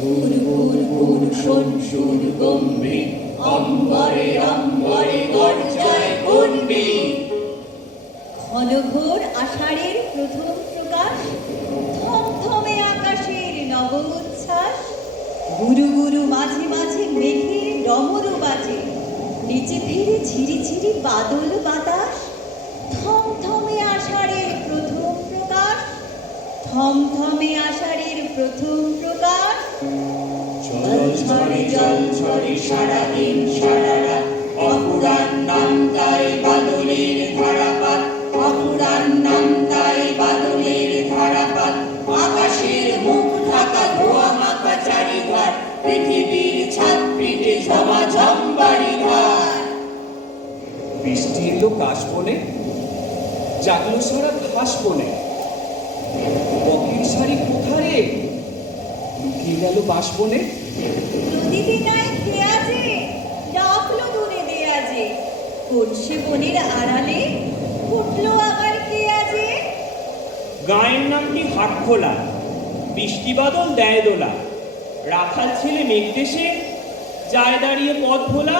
গুর গুর গুর শোন সুর গম্ভীর, অম্বরে অম্বরে গর্জায় গম্ভীর। ঘনঘোর আষাঢ়ের প্রথম প্রকাশ, থমথমে আকাশের নব উচ্ছ্বাস। গুরু গুরু মাঝে মাঝে মেঘের ডমরু বাজে, নিচে ফিরে ঝিরি ঝিরি বাদল বাতাস। থমথমে আষাঢ়ের প্রথম প্রকাশ, থমথমে আষাঢ়ের প্রথম প্রকাশ। জল ঝরে জল ঝরে সারাদিন সারা রাত, অপুরাণ নাম তাই বাদলের ধারাপাত, অপুরাণ নাম তাই বাদলের ধারাপাত। আকাশের মুখ ঢাকা ধোয়া মাখা চারিধার, পৃথিবীর ছাদ পিঠে ঝমাঝম বাড়িঘর। বৃষ্টি এলো কাশ বনে, জাগলো সারা ঘাস বনে। বকের শাড়ি কোথারে লুকিয়ে গেল বাস বনে। নদীতে নাই খেয়া যে, ডাকলো দূরে দেয়া যে, করছে বনের আড়ালে, উঠলো আবার কে আজে। গায়ের নামটি হাটখোলা, বৃষ্টি বাদল দেয় দোলা। রাখাল ছেলে মেঘদেশে যায় দাঁড়িয়ে পথ ভোলা।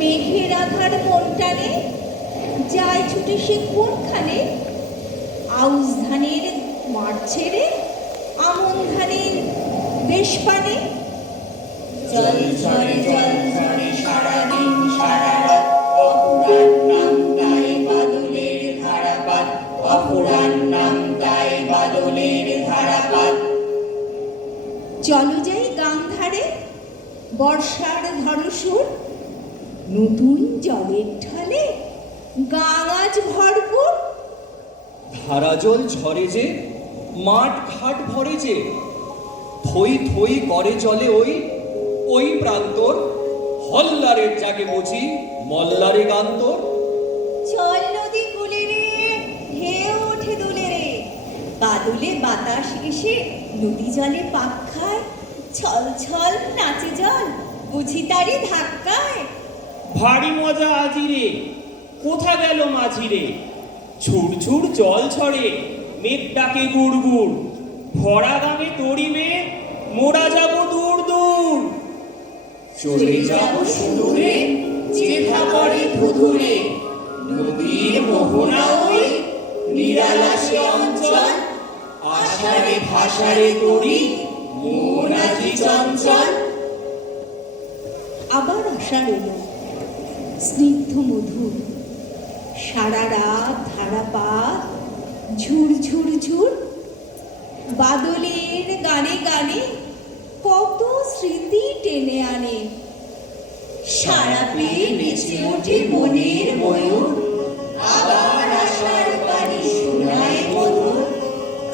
মেঘের আধার মন টানে, যায় ছুটে সে কোনখানে। আউশ ধানের মাঠ ছেড়ে, আমন ধানের বেশ পানে। জল ঝরে সারাদিন সারা রাত, অপুরাণ নাম তাই বাদলের ধারাপাত, অপুরাণ নাম তাই বাদলের ধারাপাত। চলো যাই গান্ধারে, বর্ষার ধনসুর। নতুন জলের ঢলে গাং আজ ভরপুর। ধারা জল ঝরে যে, মাঠ ঘাট ভরে যে। থই থই করে চলে ওই ওই প্রান্তর। হল্লারের জাগে বুঝি মল্লারে গান্তর। চল নদী কূলে রে, ঢেউ ওঠে দোলে রে। বাদলে বাতাস এসে নদী জলে পাক খায়। ছল ছল নাচে জল, বুঝি তারি ধাক্কায়। ভারী মজা আজি রে, কোথা গেল মাঝি রে। ছুড় ছুড় জল ছড়ে, মেঘ ডাকে গুড় গুড়। ভরা গামে তড়িবে, মোরা যাব দূর দূর। চলে যাব সুদূরে, চেথা করে ধুধুরে। নদীর মোহনা ওই নিরালা সে অঞ্চল, আষাঢ়ে ভাষারে তরি মন আজি চঞ্চল। আবার আষাঢ় এলো, স্নিগ্ধ মধুর। সারা রাত ধারাপাত, ঝুর ঝুর ঝুর। বাদলের গানে গানে কত স্মৃতি টেনে আনে। সারা পেয়ে নেচে ওঠে মনের ময়ূর, আবার আষাঢ় বাণী শোনায় মধুর।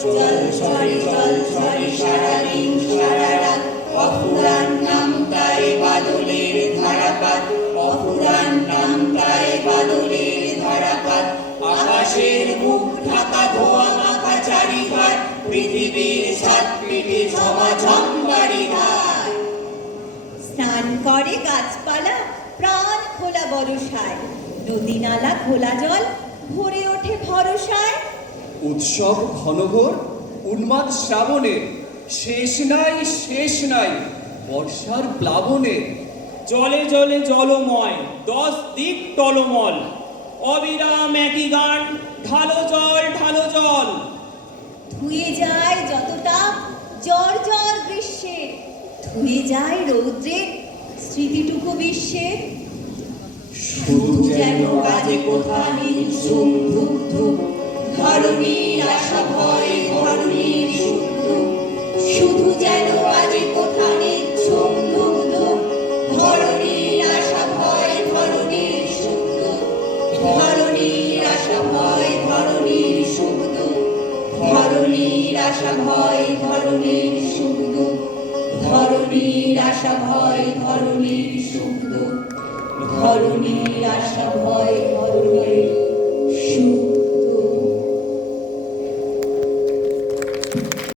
জল ঝরে সারাদিন সারা রাত, অপুরাণ নাম তাই বাদলের ধারাপাত, অপুরাণ নাম তাই বাদলের ধারাপাত। আকাশের মুখ ঢাকা ধোয়া মাখা চারিধার, পৃথিবীর ছাদ পিঠে ঝমাঝম বাড়িঘর। স্নান করে গাছপালা, প্রাণ খোলা বরসায়। নদী নালা খোলা জল ভরে ওঠে ভরসায়। উৎসব ঘনঘোর উন্মাদ শ্রাবণের, শেষ নাই শেষ নাই বর্ষার প্লাবনে। জলে জলে জলময়, 10 দিক টলমল। অবিরাম একই গান, ঢালো জল ঢালো জল। ধুয়ে যায় যতটা জ্বর জ্বর গ্রীষ্মের, ধুয়ে যায় রৌদ্রের স্মৃতিটুকু বিশ্বের। শুধু যেন বাজে কোথা নিঝুম ধুক ধুক, ধরণীর আশা ভয় ধরণীর সুখ দুঃখ। শুধু যেন বাজে কোথা নিঝুম ধুক ধুক, ধরণীর আশা ভয় ধরণীর সুখ দুঃখ। ধরণীর আশা ভয় ধরণীর সুখ দুঃখ, ধরণীর আশা ভয় ধরণীর সুখ দুঃখ। ধরণীর আশা ভয় ধরণীর সুখ দুঃখ, ধরণীর আশা ভয় ধরণীর সুখ।